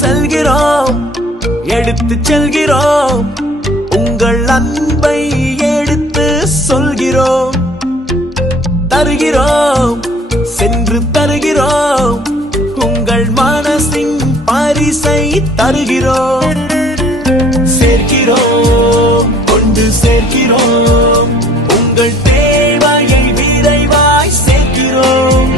செல்கிறோம், எடுத்துச் செல்கிறோம், உங்கள் அன்பை எடுத்து சொல்கிறோம். தருகிறோம், சென்று தருகிறோம், உங்கள் மனசின் பரிசை தருகிறோம். சேர்க்கிறோம், கொண்டு சேர்க்கிறோம், உங்கள் தேவையை விரைவாய் சேர்க்கிறோம்.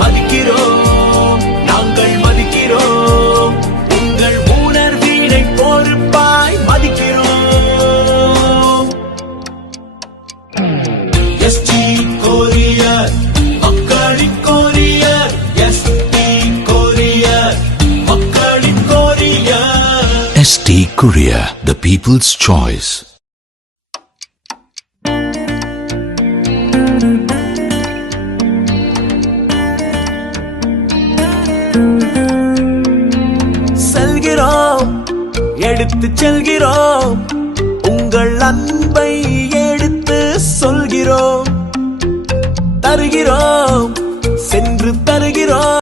மதிக்கிறோம், நாங்கள் மதிக்கிறோம், உங்கள் உணர்வினை பொறுப்பாய் மதிக்கிறோம். எஸ்டி கொரியர், மக்களின் கொரியர். எஸ்டி கொரியர், மக்களின் courier. ST Courier, the people's choice. செல்கிறோம், எடுத்துச் செல்கிறோம், உங்கள் அன்பை எடுத்து சொல்கிறோம். தருகிறோம், சென்று தருகிறோம்.